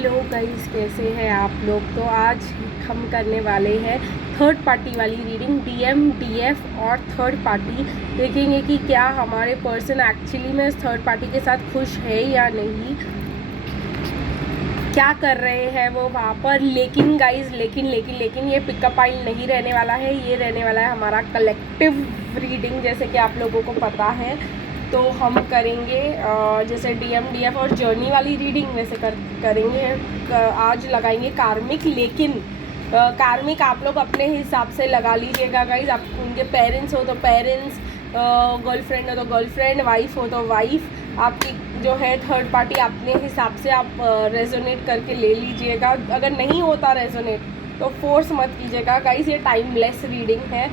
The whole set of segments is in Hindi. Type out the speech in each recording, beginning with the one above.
हेलो गाइस, कैसे हैं आप लोग। तो आज हम करने वाले हैं थर्ड पार्टी वाली रीडिंग। डीएम, डीएफ और थर्ड पार्टी देखेंगे कि क्या हमारे पर्सन एक्चुअली में इस थर्ड पार्टी के साथ खुश है या नहीं, क्या कर रहे हैं वो वहाँ पर। लेकिन गाइस, लेकिन ये पिकअप फाइल नहीं रहने वाला है, ये रहने वाला है हमारा कलेक्टिव रीडिंग। जैसे कि आप लोगों को पता है, तो हम करेंगे जैसे डीएम, डीएफ और जर्नी वाली रीडिंग वैसे करेंगे। आज लगाएंगे कार्मिक, लेकिन कार्मिक आप लोग अपने हिसाब से लगा लीजिएगा गाइस। आप उनके पेरेंट्स हो तो पेरेंट्स, गर्लफ्रेंड हो तो गर्लफ्रेंड, वाइफ हो तो वाइफ, आपकी जो है थर्ड पार्टी अपने हिसाब से आप रेजोनेट करके ले लीजिएगा। अगर नहीं होता रेजोनेट तो फोर्स मत कीजिएगा गाइस, ये टाइमलेस रीडिंग है।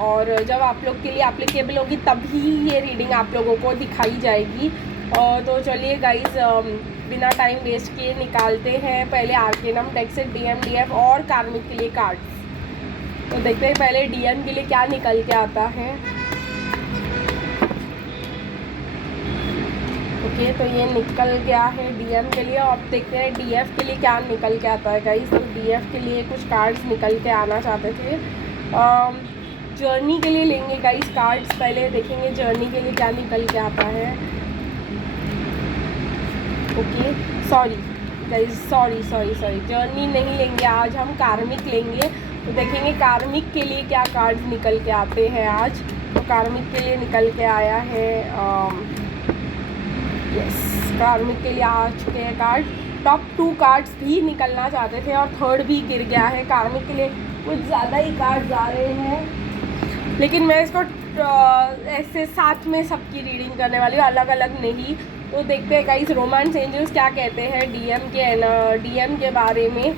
और जब आप लोग के लिए एप्लीकेबल होगी तभी ये रीडिंग आप लोगों को दिखाई जाएगी। तो चलिए गाइस, बिना टाइम वेस्ट किए निकालते हैं पहले आर्केनम डेक से डीएम, डीएफ और कार्मिक के लिए कार्ड्स। तो देखते हैं पहले डीएम के लिए क्या निकल के आता है। ओके, तो ये निकल गया है डीएम के लिए। अब देखते हैं डीएफ के लिए क्या निकल के आता है गाइस। तो डीएफ के लिए कुछ कार्ड्स निकल के आना चाहते थे। जर्नी के लिए लेंगे गाइस कार्ड्स, पहले देखेंगे जर्नी के लिए क्या निकल के आता है। Okay, sorry guys, sorry, journey नहीं लेंगे आज, हम कार्मिक लेंगे। तो देखेंगे कार्मिक के लिए क्या कार्ड्स निकल के आते हैं आज। तो कार्मिक के लिए निकल के आया है कार्मिक के लिए आ चुके हैं कार्ड। टॉप 2 कार्ड्स भी निकलना चाहते थे और थर्ड भी गिर गया है। कार्मिक के लिए कुछ ज़्यादा ही कार्ड्स आ रहे हैं, लेकिन मैं इसको ऐसे साथ में सबकी रीडिंग करने वाली हूँ, अलग अलग नहीं। तो देखते हैं गाइस रोमांस एंजल्स क्या कहते हैं डीएम के बारे में।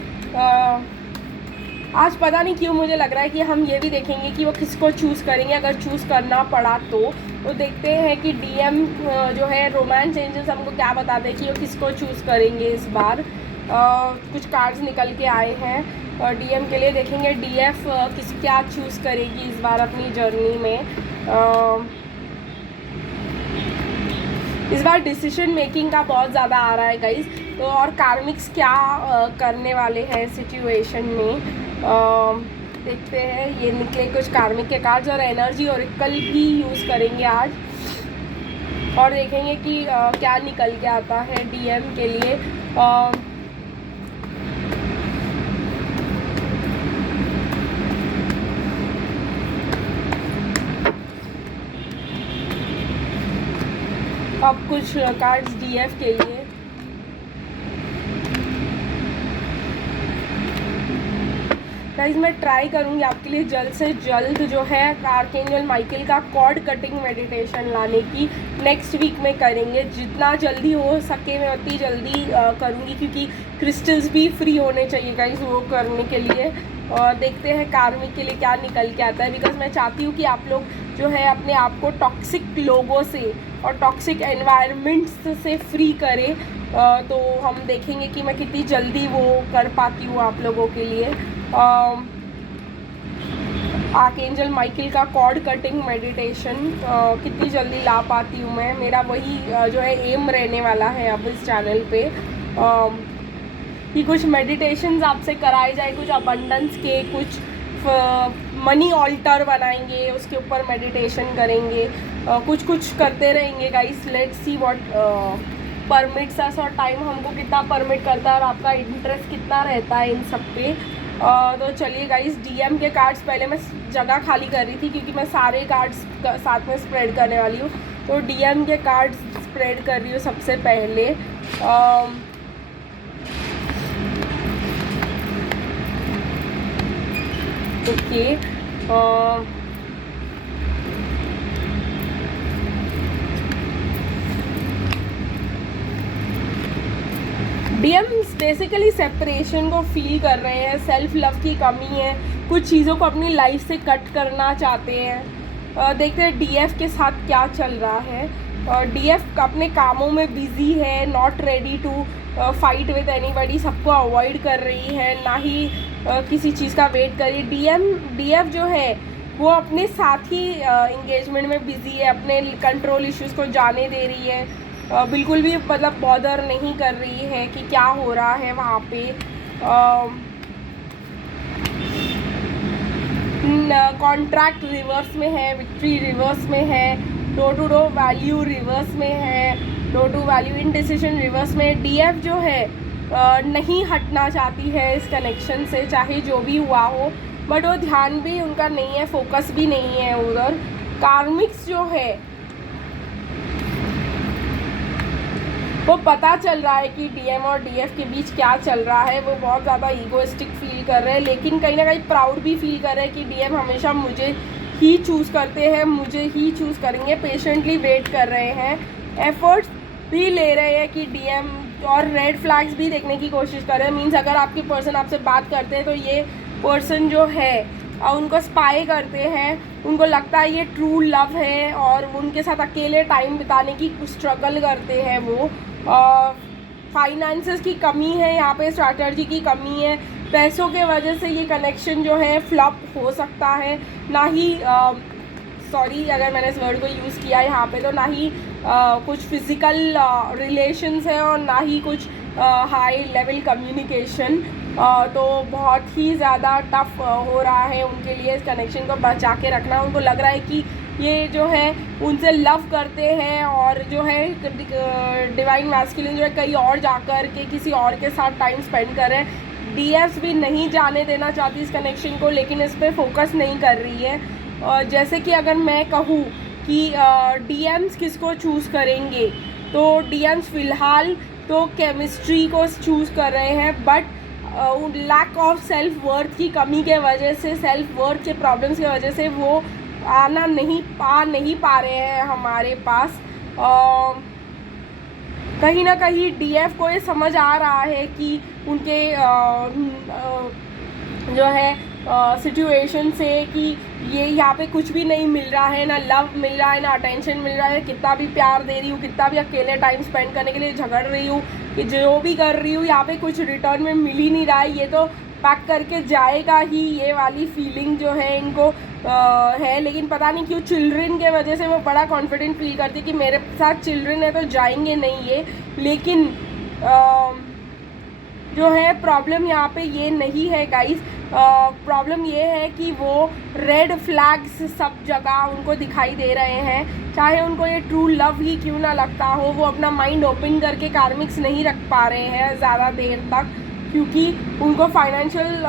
आज पता नहीं क्यों मुझे लग रहा है कि हम ये भी देखेंगे कि वो किसको चूज़ करेंगे अगर चूज़ करना पड़ा तो देखते हैं कि डीएम जो है रोमांस एंजल्स हमको क्या बताते हैं कि वो किसको चूज़ करेंगे इस बार। कुछ कार्ड्स निकल के आए हैं और डीएम के लिए देखेंगे डीएफ क्या चूज़ करेगी इस बार अपनी जर्नी में। इस बार डिसीजन मेकिंग का बहुत ज़्यादा आ रहा है गाइस। तो और कार्मिक्स क्या करने वाले हैं सिचुएशन में, देखते हैं। ये निकले कुछ कार्मिक के कार्ड्स और एनर्जी ओरेकल भी यूज़ करेंगे आज और देखेंगे कि क्या निकल के आता है डीएम के लिए। अब कुछ कार्ड्स डीएफ के लिए। गाइस, मैं ट्राई करूँगी आपके लिए जल्द से जल्द जो है आर्कएंजल माइकल का कॉर्ड कटिंग मेडिटेशन लाने की। नेक्स्ट वीक में करेंगे, जितना जल्दी हो सके मैं उतनी जल्दी करूँगी, क्योंकि क्रिस्टल्स भी फ्री होने चाहिए गाइस वो करने के लिए। और देखते हैं कार्मिक के लिए क्या निकल के आता है, बिकॉज मैं चाहती हूँ कि आप लोग जो है अपने आप को टॉक्सिक लोगों से और टॉक्सिक एनवायरनमेंट्स से फ्री करें। तो हम देखेंगे कि मैं कितनी जल्दी वो कर पाती हूँ आप लोगों के लिए। आर्कएंजल माइकल का कॉर्ड कटिंग मेडिटेशन कितनी जल्दी ला पाती हूँ मैं, मेरा वही जो है एम रहने वाला है अब इस चैनल पे। कि कुछ मेडिटेशंस आपसे कराए जाए, कुछ अबंडेंस के, कुछ मनी ऑल्टर बनाएंगे, उसके ऊपर मेडिटेशन करेंगे। कुछ करते रहेंगे guys. Let's see what permits us, और टाइम हमको कितना परमिट करता है और आपका इंटरेस्ट कितना रहता है इन सब पे। तो चलिए गाइस, डीएम के कार्ड्स पहले मैं जगह खाली कर रही थी क्योंकि मैं सारे कार्ड्स साथ में स्प्रेड करने वाली हूँ। तो डीएम के कार्ड्स स्प्रेड कर रही हूँ सबसे पहले। ओके, डीएम्स बेसिकली सेपरेशन को फील कर रहे हैं, सेल्फ लव की कमी है, कुछ चीज़ों को अपनी लाइफ से कट करना चाहते हैं। देखते हैं डीएफ के साथ क्या चल रहा है। डीएफ अपने कामों में बिजी है, not ready to fight with anybody, सबको अवॉइड कर रही है, ना ही किसी चीज़ का वेट कर रही है। डीएफ जो है वो अपने साथ ही इंगेजमेंट में बिजी है, अपने कंट्रोल इश्यूज़ को जाने दे रही है। बिल्कुल भी मतलब बॉदर नहीं कर रही है कि क्या हो रहा है वहाँ पे। कॉन्ट्रैक्ट रिवर्स में है, विक्ट्री रिवर्स में है, डो टू डो वैल्यू रिवर्स में है, डो टू वैल्यू इनडिसिशन रिवर्स में। डीएफ जो है नहीं हटना चाहती है इस कनेक्शन से, चाहे जो भी हुआ हो, बट वो ध्यान भी उनका नहीं है, फोकस भी नहीं है उधर। कार्मिक्स जो है वो पता चल रहा है कि डीएम और डीएफ के बीच क्या चल रहा है, वो बहुत ज़्यादा ईगोइस्टिक फील कर रहे हैं, लेकिन कहीं ना कहीं प्राउड भी फील कर रहे हैं कि डीएम हमेशा मुझे ही चूज़ करते हैं, मुझे ही चूज़ करेंगे। पेशेंटली वेट कर रहे हैं, एफर्ट्स भी ले रहे हैं कि डीएम, और रेड फ्लैग्स भी देखने की कोशिश कर रहे हैं। मीन्स अगर आपके पर्सन आपसे बात करते हैं तो ये पर्सन जो है उनको स्पाई करते हैं, उनको लगता है ये ट्रू लव है, और उनके साथ अकेले टाइम बिताने की स्ट्रगल करते हैं वो। फाइनेंसेस की कमी है यहाँ पे, स्ट्रैटेजी की कमी है, पैसों के वजह से ये कनेक्शन जो है फ्लॉप हो सकता है। ना ही सॉरी अगर मैंने इस वर्ड को यूज़ किया यहाँ पे, तो ना ही कुछ फिज़िकल रिलेशंस है और ना ही कुछ हाई लेवल कम्युनिकेशन। तो बहुत ही ज़्यादा टफ हो रहा है उनके लिए इस कनेक्शन को बचा के रखना। उनको लग रहा है कि ये जो है उनसे लव करते हैं, और जो है डिवाइन मैस्कुलिन जो है कहीं और जाकर के किसी और के साथ टाइम स्पेंड कर रहे हैं। डीएफ भी नहीं जाने देना चाहती इस कनेक्शन को, लेकिन इस पर फोकस नहीं कर रही है। जैसे कि अगर मैं कहूँ कि डीएम्स किसको चूज़ करेंगे, तो डीएम्स फ़िलहाल तो केमिस्ट्री को चूज़ कर रहे हैं, but lack of self worth की कमी के वजह से, सेल्फ वर्थ के प्रॉब्लम्स की वजह से वो नहीं पा रहे हैं हमारे पास। कहीं ना कहीं डीएफ को ये समझ आ रहा है कि उनके जो है सिचुएशन से कि ये यहाँ पे कुछ भी नहीं मिल रहा है, ना लव मिल रहा है, ना अटेंशन मिल रहा है। कितना भी प्यार दे रही हूँ, कितना भी अकेले टाइम स्पेंड करने के लिए झगड़ रही हूँ, कि जो भी कर रही हूँ यहाँ पे कुछ रिटर्न में मिल ही नहीं रहा है, ये तो पैक करके जाएगा ही, ये वाली फीलिंग जो है इनको है। लेकिन पता नहीं क्यों चिल्ड्रन के वजह से वो बड़ा कॉन्फिडेंट फील करती है कि मेरे साथ चिल्ड्रन है तो जाएंगे नहीं ये। लेकिन जो है प्रॉब्लम यहाँ पे ये नहीं है गाइस, प्रॉब्लम ये है कि वो रेड फ्लैग्स सब जगह उनको दिखाई दे रहे हैं, चाहे उनको ये ट्रू लव ही क्यों ना लगता हो। वो अपना माइंड ओपन करके कार्मिक्स नहीं रख पा रहे हैं ज़्यादा देर तक, क्योंकि उनको फाइनेंशियल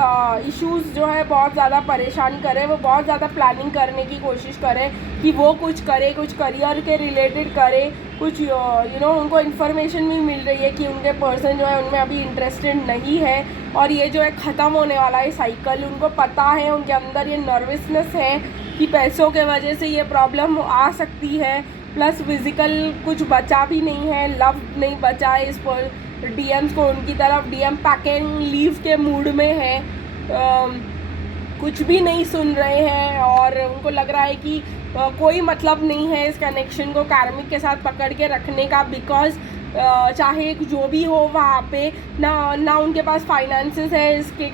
इश्यूज जो है बहुत ज़्यादा परेशान करे। वो बहुत ज़्यादा प्लानिंग करने की कोशिश करें कि वो कुछ करे, कुछ करियर के रिलेटेड करे, कुछ उनको इन्फॉर्मेशन भी मिल रही है कि उनके पर्सन जो है उनमें अभी इंटरेस्टेड नहीं है, और ये जो है ख़त्म होने वाला है साइकिल। उनको पता है, उनके अंदर ये नर्वसनेस है कि पैसों के वजह से ये प्रॉब्लम आ सकती है, प्लस फिज़िकल कुछ बचा भी नहीं है, लव नहीं बचा है इस पर डीएम्स को उनकी तरफ। डीएम पैकिंग लीव के मूड में है, कुछ भी नहीं सुन रहे हैं, और उनको लग रहा है कि कोई मतलब नहीं है इस कनेक्शन को कार्मिक के साथ पकड़ के रखने का, बिकॉज चाहे जो भी हो वहाँ पे ना उनके पास फाइनेंसेस है इसके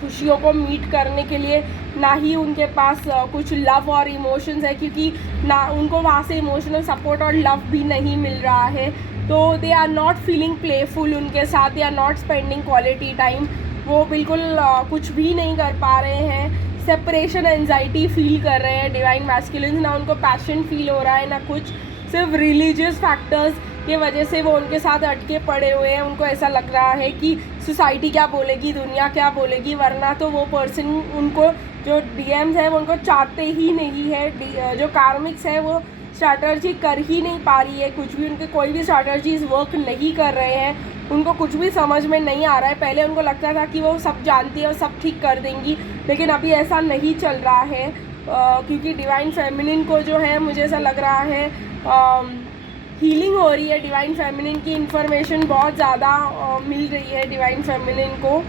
खुशियों को मीट करने के लिए, ना ही उनके पास कुछ लव और इमोशंस है, क्योंकि ना उनको वहाँ से इमोशनल सपोर्ट और लव भी नहीं मिल रहा है। तो they are not feeling playful उनके साथ, they are not spending quality time. वो बिल्कुल कुछ भी नहीं कर पा रहे हैं, सेपरेशन एंजाइटी फील कर रहे हैं डिवाइन मैस्कुलिन। ना उनको पैशन फील हो रहा है, ना कुछ, सिर्फ रिलीजियस फैक्टर्स के वजह से वो उनके साथ अटके पड़े हुए हैं। उनको ऐसा लग रहा है कि सोसाइटी क्या बोलेगी, दुनिया क्या बोलेगी, वरना तो वो पर्सन उनको जो डीएम्स है वो उनको चाहते ही नहीं है। जो कार्मिक्स है वो स्ट्रैटर्जी कर ही नहीं पा रही है, कुछ भी उनके कोई भी स्ट्रैटर्जीज वर्क नहीं कर रहे हैं, उनको कुछ भी समझ में नहीं आ रहा है। पहले उनको लगता था कि वो सब जानती है और सब ठीक कर देंगी, लेकिन अभी ऐसा नहीं चल रहा है, क्योंकि डिवाइन फेमिनिन को जो है मुझे ऐसा लग रहा है हीलिंग हो रही है। डिवाइन फेमिनिन की इन्फॉर्मेशन बहुत ज़्यादा मिल रही है डिवाइन फेमिनिन को।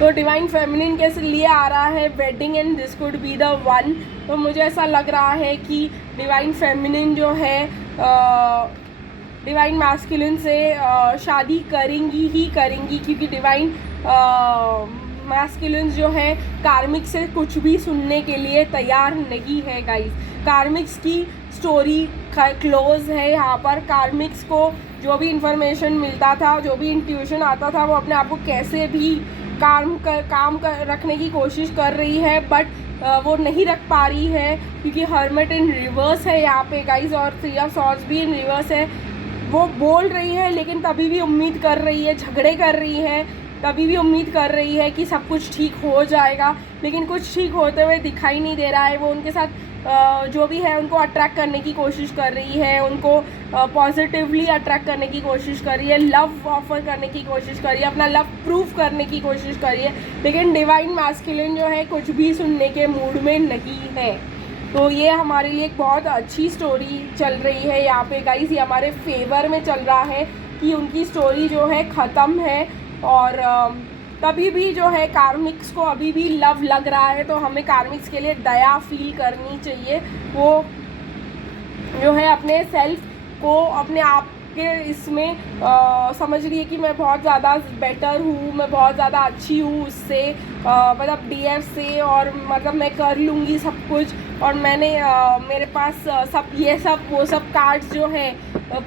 तो डिवाइन फेमिनिन के लिए आ रहा है wedding and this could be the one. तो मुझे ऐसा लग रहा है कि डिवाइन फेमिनिन जो है डिवाइन मैस्कुलिन से शादी करेंगी ही करेंगी, क्योंकि डिवाइन मैस्कुलिन जो है कार्मिक से कुछ भी सुनने के लिए तैयार नहीं है गाइस। कार्मिक्स की स्टोरी क्लोज है। यहाँ पर कार्मिक्स को जो भी इंफॉर्मेशन मिलता था, जो भी इंट्यूशन आता था, वो अपने आप को कैसे भी रखने की कोशिश कर रही है, बट वो नहीं रख पा रही है क्योंकि हर्मिट इन रिवर्स है यहाँ पे गाइज, और 3 ऑफ सॉर्ड्स भी इन रिवर्स है। वो बोल रही है लेकिन तभी भी उम्मीद कर रही है, झगड़े कर रही है, तभी भी उम्मीद कर रही है कि सब कुछ ठीक हो जाएगा, लेकिन कुछ ठीक होते हुए दिखाई नहीं दे रहा है। वो उनके साथ जो भी है उनको अट्रैक्ट करने की कोशिश कर रही है, उनको पॉजिटिवली अट्रैक्ट करने की कोशिश कर रही है, लव ऑफर करने की कोशिश कर रही है, अपना लव प्रूफ करने की कोशिश कर रही है, लेकिन डिवाइन मैस्कुलिन जो है कुछ भी सुनने के मूड में नहीं है। तो ये हमारे लिए एक बहुत अच्छी स्टोरी चल रही है यहाँ पे गाइस, ये हमारे फेवर में चल रहा है कि उनकी स्टोरी जो है ख़त्म है, और तभी भी जो है कार्मिक्स को अभी भी लव लग रहा है, तो हमें कार्मिक्स के लिए दया फील करनी चाहिए। वो जो है अपने सेल्फ को, अपने आप के इसमें समझ रही है कि मैं बहुत ज़्यादा बेटर हूँ, मैं बहुत ज़्यादा अच्छी हूँ उससे, मतलब डीएफ से, और मतलब मैं कर लूँगी सब कुछ, और मैंने मेरे पास सब ये सब वो सब कार्ड्स जो है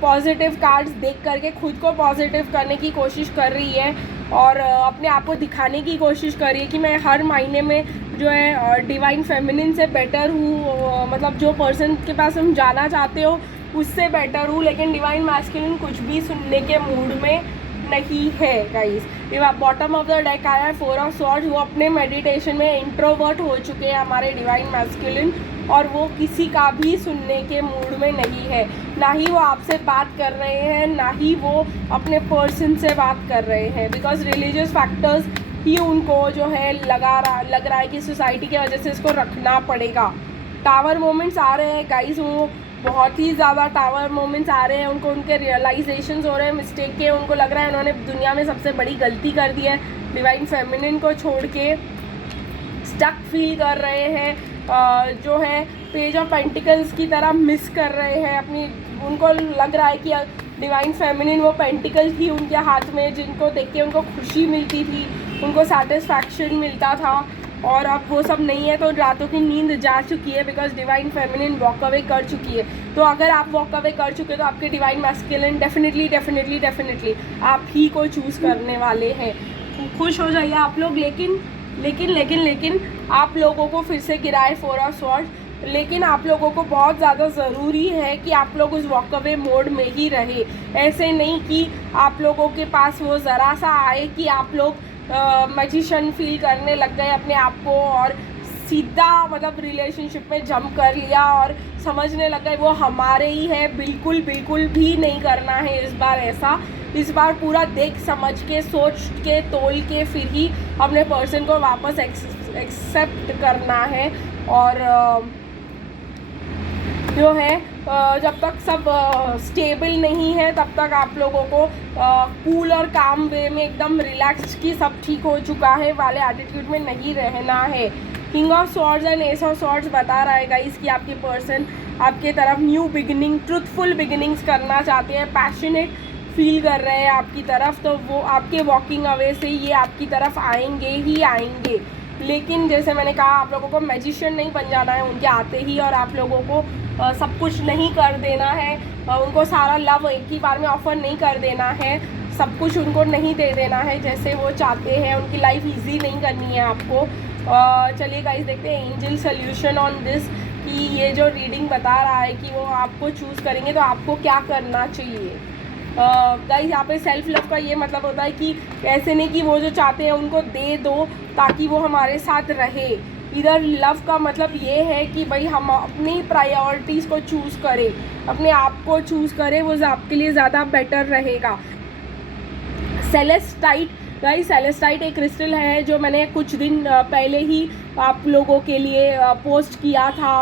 पॉजिटिव कार्ड्स देख करके खुद को पॉजिटिव करने की कोशिश कर रही है, और अपने आप को दिखाने की कोशिश कर रही है कि मैं हर मायने में जो है डिवाइन फेमिनिन से बेटर हूँ, मतलब जो पर्सन के पास हम जाना चाहते हो उससे बेटर हूँ, लेकिन डिवाइन मैस्कुलिन कुछ भी सुनने के मूड में नहीं है गाइस। ये बॉटम ऑफ द डेक आया है 4 ऑफ सॉर्ड्स, वो अपने मेडिटेशन में इंट्रोवर्ट हो चुके हैं हमारे डिवाइन मैस्कुलिन, और वो किसी का भी सुनने के मूड में नहीं है, ना ही वो आपसे बात कर रहे हैं, ना ही वो अपने पर्सन से बात कर रहे हैं, बिकॉज रिलीजियस फैक्टर्स ही उनको जो है लग रहा है कि सोसाइटी की वजह से इसको रखना पड़ेगा। टावर मोमेंट्स आ रहे हैं गाइस, वो बहुत ही ज़्यादा टावर मोमेंट्स आ रहे हैं, उनको उनके रियलाइजेशंस हो रहे हैं मिस्टेक के, उनको लग रहा है उन्होंने दुनिया में सबसे बड़ी गलती कर दी है, डिवाइन फेमिनिन को छोड़ के स्टक फील कर रहे हैं, जो है पेज ऑफ पेंटिकल्स की तरह मिस कर रहे हैं अपनी, उनको लग रहा है कि डिवाइन फेमिनिन वो पेंटिकल थी उनके हाथ में, जिनको देख के उनको खुशी मिलती थी, उनको सेटिस्फैक्शन मिलता था, और अब वो सब नहीं है, तो रातों की नींद जा चुकी है, because divine feminine walk away कर चुकी है। तो अगर आप वॉक अवे कर चुके हो तो आपके डिवाइन मैस्कुलिन डेफिनेटली आप ही को चूज़ करने वाले हैं। खुश हो जाइए आप लोग, लेकिन आप लोगों को फिर से गिराए 4 ऑफ सॉर्ड्स, लेकिन आप लोगों को बहुत ज़्यादा ज़रूरी है कि आप लोग उस वॉक अवे मोड में ही रहे। ऐसे नहीं कि आप लोगों के पास वो ज़रा सा आए कि आप लोग मैजिशियन फील करने लग गए अपने आप को, और सीधा मतलब रिलेशनशिप में जंप कर लिया और समझने लग गए वो हमारे ही है। बिल्कुल भी नहीं करना है इस बार ऐसा। इस बार पूरा देख समझ के, सोच के, तोल के फिर ही अपने पर्सन को वापस एक्सेप्ट करना है, और जो है जब तक सब स्टेबल नहीं है तब तक आप लोगों को कूल और काम वे में एकदम रिलैक्स की सब ठीक हो चुका है वाले एटीट्यूड में नहीं रहना है। King of swords and S of swords बता रहा है गाइस कि आपके पर्सन आपके तरफ न्यू बिगिनिंग, ट्रूथफुल बिगिनिंग्स करना चाहते हैं, पैशनेट फील कर रहे हैं आपकी तरफ, तो वो आपके वॉकिंग अवे से ये आपकी तरफ आएंगे ही आएंगे। लेकिन जैसे मैंने कहा, आप लोगों को मैजिशियन नहीं बन जाना है उनके आते ही, और आप लोगों को सब कुछ नहीं कर देना है, उनको सारा लव एक ही बार में ऑफर नहीं कर देना है, सब कुछ उनको नहीं दे देना है जैसे वो चाहते हैं, उनकी लाइफ इजी नहीं करनी है आपको। चलिए गाइस देखते हैं एंजल सोल्यूशन ऑन दिस, कि ये जो रीडिंग बता रहा है कि वो आपको चूज़ करेंगे तो आपको क्या करना चाहिए। गाइस यहाँ पे सेल्फ लव का ये मतलब होता है कि ऐसे नहीं कि वो जो चाहते हैं उनको दे दो ताकि वो हमारे साथ रहे। इधर लव का मतलब ये है कि भाई हम अपनी प्रायोरिटीज़ को चूज़ करें, अपने आप को चूज़ करें, वो आपके लिए ज़्यादा बेटर रहेगा। सेलेस्टाइट गाइस, सेलेस्टाइट एक क्रिस्टल है जो मैंने कुछ दिन पहले ही आप लोगों के लिए पोस्ट किया था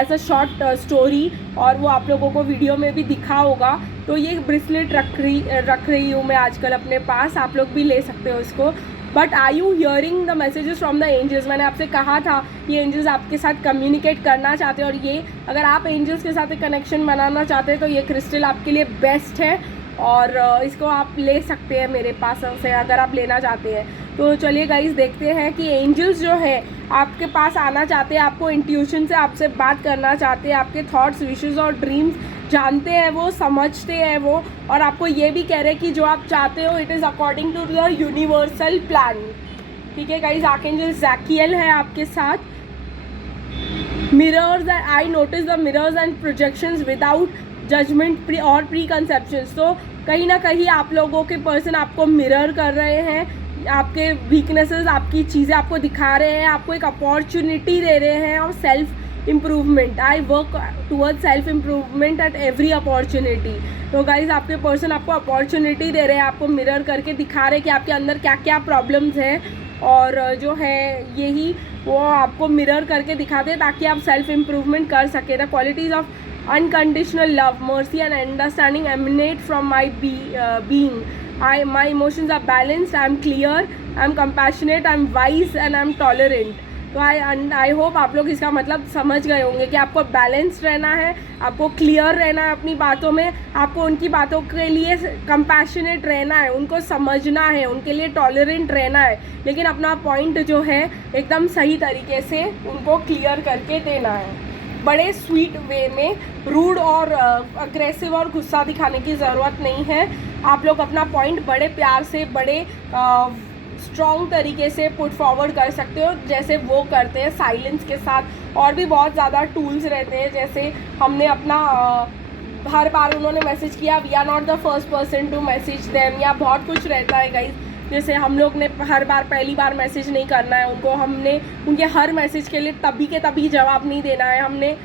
एज अ शॉर्ट स्टोरी, और वो आप लोगों को वीडियो में भी दिखा होगा। तो ये ब्रेसलेट रख रही हूँ मैं आजकल अपने पास, आप लोग भी ले सकते हो इसको। But I you hearing the messages from the angels, मैंने आपसे कहा था ये एंजल्स आपके साथ कम्युनिकेट करना चाहते हैं, और ये अगर आप एंजल्स के साथ एक कनेक्शन बनाना चाहते हैं तो ये क्रिस्टल आपके लिए बेस्ट है। और इसको आप ले सकते हैं मेरे पास से अगर आप लेना चाहते हैं। तो चलिए गाइस देखते हैं कि एंजल्स जो है आपके पास आना चाहते हैं, आपको इंट्यूशन से आपसे बात करना चाहते हैं, आपके थॉट्स, विशेस और ड्रीम्स जानते हैं वो, समझते हैं वो, और आपको ये भी कह रहे हैं कि जो आप चाहते हो it is according to the universal plan. ठीक है गाइस, आर्कएंजल ज़ाकियल है आपके साथ। Mirrors, I notice the mirrors and projections without judgement और प्री कंसेप्शंस। तो कहीं ना कहीं आप लोगों के पर्सन आपको मिरर कर रहे हैं, आपके वीकनेसेस, आपकी चीज़ें आपको दिखा रहे हैं, आपको एक अपॉर्चुनिटी दे रहे हैं और self improvement. I work towards self improvement at every opportunity. तो गाइज आपके पर्सन आपको अपॉर्चुनिटी दे रहे हैं, आपको मिरर करके दिखा रहे हैं कि आपके अंदर क्या क्या प्रॉब्लम्स हैं, और जो है यही वो आपको मिरर करके दिखाते हैं ताकि आप सेल्फ इम्प्रूवमेंट कर सकें। The qualities of unconditional love, mercy and understanding emanate from my being. My emotions are balanced, I am clear, I am compassionate, I am wise and I am tolerant. तो आई होप आप लोग इसका मतलब समझ गए होंगे कि आपको बैलेंस रहना है, आपको क्लियर रहना है अपनी बातों में, आपको उनकी बातों के लिए कंपैशनेट रहना है, उनको समझना है, उनके लिए टॉलरेंट रहना है, लेकिन अपना पॉइंट जो है एकदम सही तरीके से उनको क्लियर करके देना है, बड़े स्वीट वे में। रूड और अग्रेसिव और गुस्सा दिखाने की ज़रूरत नहीं है। आप लोग अपना पॉइंट बड़े प्यार से, बड़े स्ट्रॉन्ग तरीके से पुट फॉरवर्ड कर सकते हो, जैसे वो करते हैं साइलेंस के साथ। और भी बहुत ज़्यादा टूल्स रहते हैं, जैसे हमने अपना हर बार उन्होंने मैसेज किया, we are not the first person to message them, या बहुत कुछ रहता है गाइज। जैसे हम लोग ने हर बार पहली बार मैसेज नहीं करना है उनको, हमने उनके हर मैसेज के लिए तभी के तभी जवाब नहीं देना है, हमने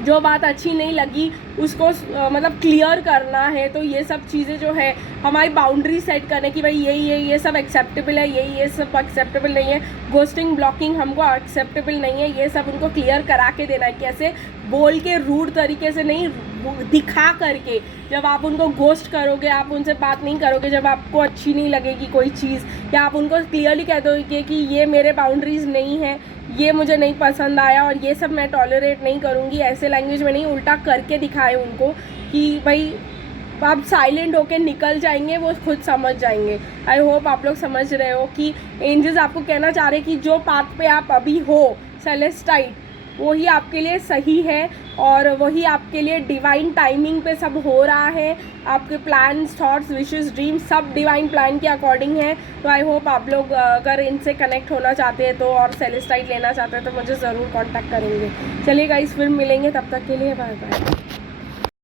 जो बात अच्छी नहीं लगी उसको मतलब क्लियर करना है। तो ये सब चीज़ें जो है हमारी बाउंड्री सेट करने की, भाई ये सब एक्सेप्टेबल है, ये सब एक्सेप्टेबल नहीं है, गोस्टिंग ब्लॉकिंग हमको एक्सेप्टेबल नहीं है, ये सब उनको क्लियर करा के देना है। कैसे? बोल के, रूड तरीके से नहीं, दिखा करके। जब आप उनको गोस्ट करोगे, आप उनसे बात नहीं करोगे, जब आपको अच्छी नहीं लगेगी कोई चीज़, या आप उनको क्लियरली कह दोगे कि ये मेरे बाउंड्रीज़ नहीं है, ये मुझे नहीं पसंद आया और ये सब मैं टॉलरेट नहीं करूँगी, ऐसे लैंग्वेज में नहीं, उल्टा करके दिखाए उनको कि भाई आप साइलेंट होके निकल जाएंगे, वो खुद समझ जाएंगे। आई होप आप लोग समझ रहे हो कि एंजल्स आपको कहना चाह रहे हैं कि जो पाथ पे आप अभी हो सेलेस्टाइट, वही आपके लिए सही है और वही आपके लिए डिवाइन टाइमिंग पे सब हो रहा है। आपके प्लान्स, थॉट्स, विशेस, ड्रीम्स सब डिवाइन प्लान के अकॉर्डिंग है। तो आई होप आप लोग अगर इनसे कनेक्ट होना चाहते हैं तो, और सेलेस्टाइट लेना चाहते हैं तो मुझे ज़रूर कांटेक्ट करेंगे। चलिए गाइस, फिर मिलेंगे, तब तक के लिए बाय बाय।